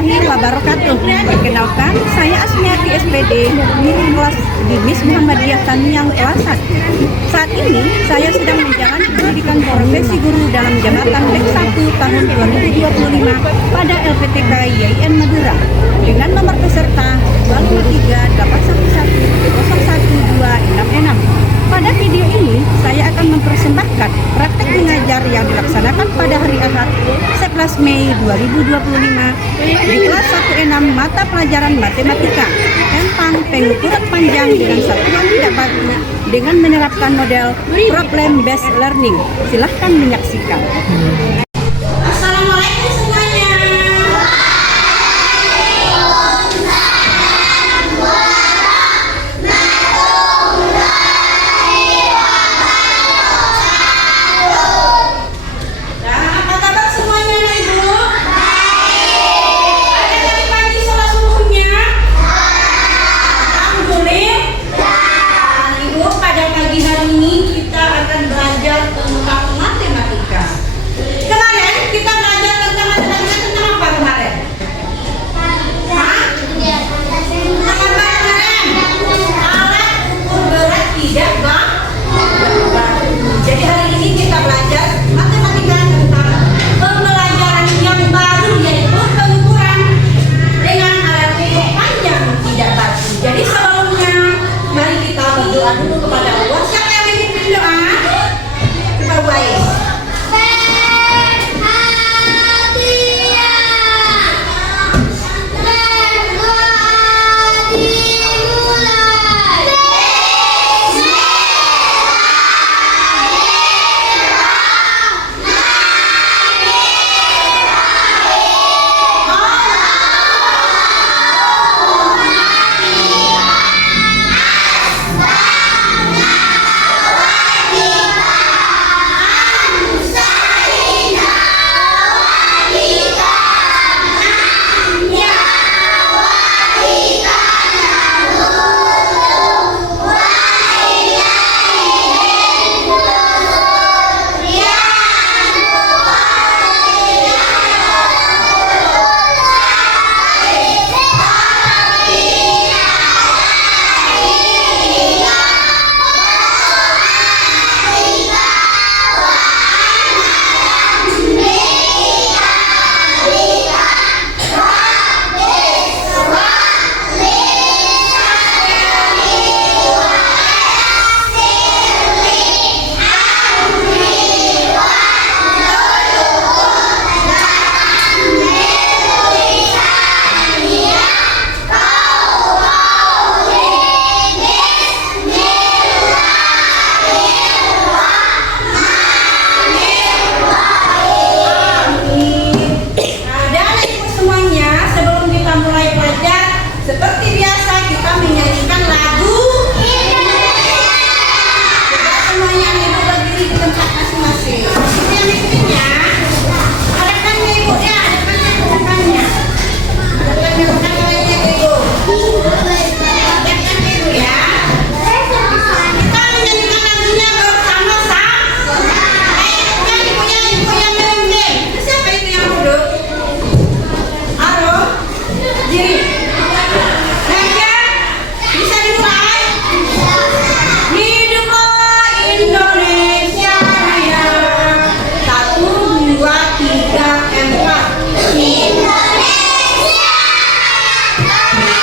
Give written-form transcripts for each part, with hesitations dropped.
warahmatullahi wabarakatuh. Perkenalkan, saya Asmiati SPD, guru kelas di MIS Muhammadiyah Tamiang kelas 1. Saat ini, saya sedang menjalani pendidikan profesi guru dalam jabatan Dek 1 tahun 2025 pada LPTK YIN Madura dengan nomor peserta 25381101266. Pada video ini, saya akan mempersembahkan praktek mengajar yang dilaksanakan pada hari Ahad 11 Mei 2025 di kelas 1E6 mata pelajaran matematika tentang pengukuran panjang dengan satuan tidak baku dengan menerapkan model problem based learning. Silahkan menyaksikan. Assalamualaikum semuanya. Apa kabar semuanya, Ibu? Ada tadi pagi sholat subuhnya? Alhamdulillah. Ibu, pada pagi hari ini kita akan belajar tentang matematika. Kemarin kita belajar tentang matematika tentang apa kemarin? Hah? Tentang apa kemarin? Alat ukur berat tidak baku. Jadi hari ini kita belajar matematika tentang pembelajaran yang baru, yaitu pengukuran dengan alat ukur panjang tidak baku. Jadi sebelumnya mari kita berdoa dulu kepada Allah. Siapa yang ingin berdoa? Coba Wais. Seperti biasa kita menyanyikan lagu Indonesia. Coba semuanya ibu berdiri di tempat masing-masing. Yang ikutinnya, adakannya ibu ya, adakannya. Adakan lainnya ibu. Adakan ibu ya. Kita menyanyikan lagunya bersama-sama. Yang ibu yang merinding. Siapa itu yang duduk? Aro, diri. Bisa dimulai? Hiduplah Indonesia Raya. 1, 2, 3, 4. Indonesia. Bagus.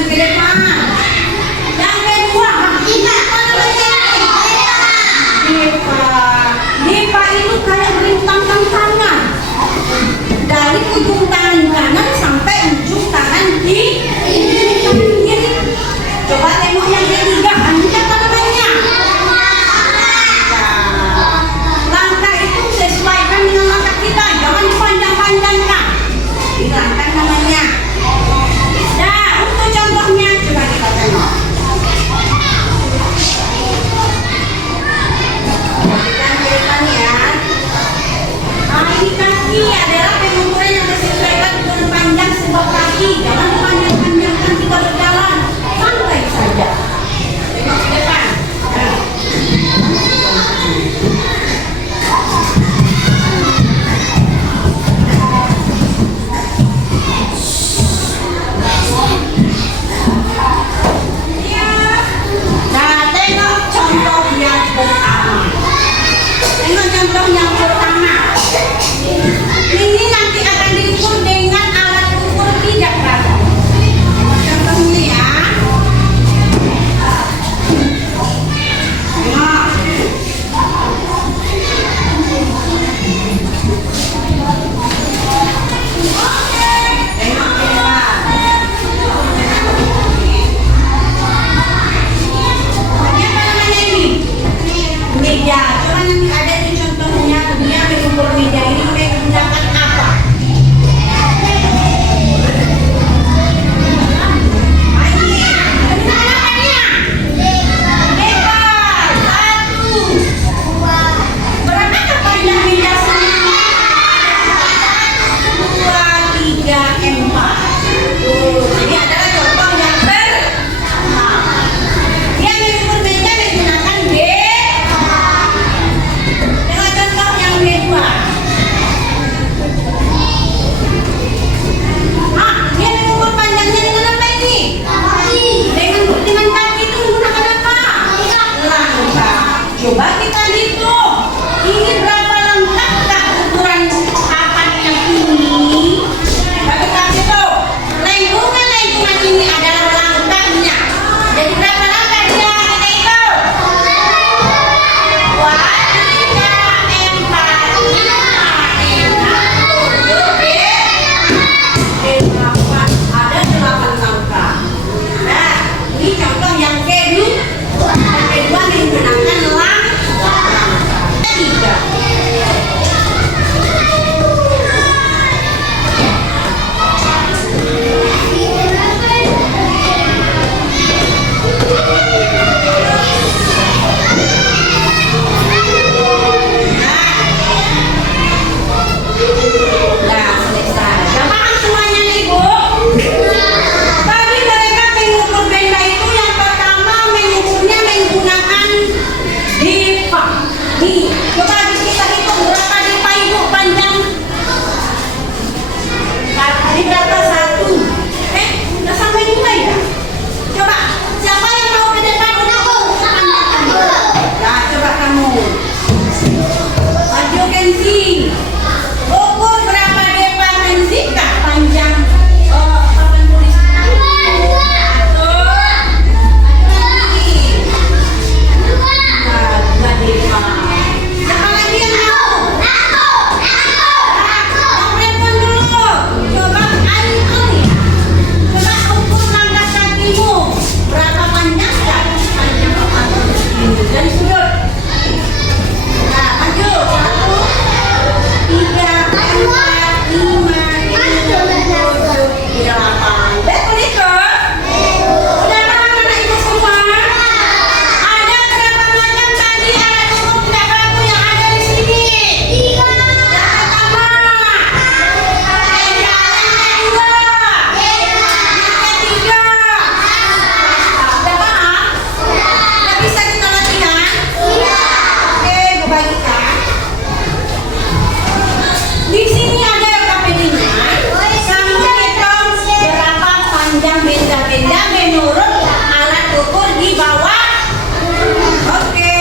maju ke depan. Yang kedua, apa namanya? Dipa. Dipa itu kayak merintangkan tangan. Dari ujung tangan kanan sampai ujung tangan kiri. Coba tengok yang ketiga, ini apa namanya? Langkah itu sesuaikan dengan langkah kita, jangan dipanjang-panjangkan. Hilangkan namanya. Nah, untuk contohnya coba kita tengok. Perhatikan ke depan ya. Ini kaki adalah pengukuran yang disesuaikan dengan panjang sebuah kaki. Jangan dipanjang-panjangkan kita berjalan. Santai saja. Tengok ke depan. Nah. Nah, tengok contoh yang pertama. Tengok contoh yang pertama. Ini nanti akan diukur dengan alat ukur tidak rata. Contohnya ya. Tengok. Tengok ke depan. Ini apa namanya ini? Meja. Coba nanti ada di contohnya dia mengukur meja ini menggunakan apa? Berapa panjang meja sini? 2, 3, 4. Ini adalah contoh yang pertama. Dia mengukur meja menggunakan beba. Dengan contoh yang kedua. Dia mengukur panjangnya dengan apa ini? Dengan kaki itu menggunakan apa? Langkah. Coba kita hitung. Ini berapa langkahkah ukuran papannya ini? Coba kita hitung. Lengkungan ini adalah langkahnya. Jadi berapa langkah dia kita hitung? 2, 3, 4, 5, 6, 7, 8. Ada 8 langkah. Nah, ini contoh yang kedua. Yang kedua menggunakan langkah. Ketiga. Nah, selesai. Sudah paham semuanya nih, Bu? Tadi mereka mengukur benda itu yang pertama mengukurnya menggunakan dipa. Nih, coba kita hitung berapa dipa Ibu panjang? Ini berapa? 1. Udah sampai juga ya? Coba, siapa yang mau ke depan untuk Nah, coba kamu. Maju Kenzi. Ukur berapa depa Kenzi? Kak panjang papan tulis. Siapa lagi yang mau? Telepon dulu. Coba Aiko ya. Coba ukur langkah kakimu. Berapa panjang? Kak? Panjang papan tulis ini. Dari sudut. Nah, maju. 1, 3, 4, 5, 6, 7, 8. Betul itu? Udah paham anak ibu semua? Ada berapa macam tadi alat ukur tidak baku yang ada di sini? 3. Yang pertama. Yang kedua. Yang ketiga. Udah paham? Udah bisa kita latihan? Oke, gue bagikan. Di sini ada KPD-nya. Kamu hitung berapa panjang benda-benda menurut alat ukur di bawah. Oke.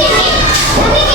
sini. Tapi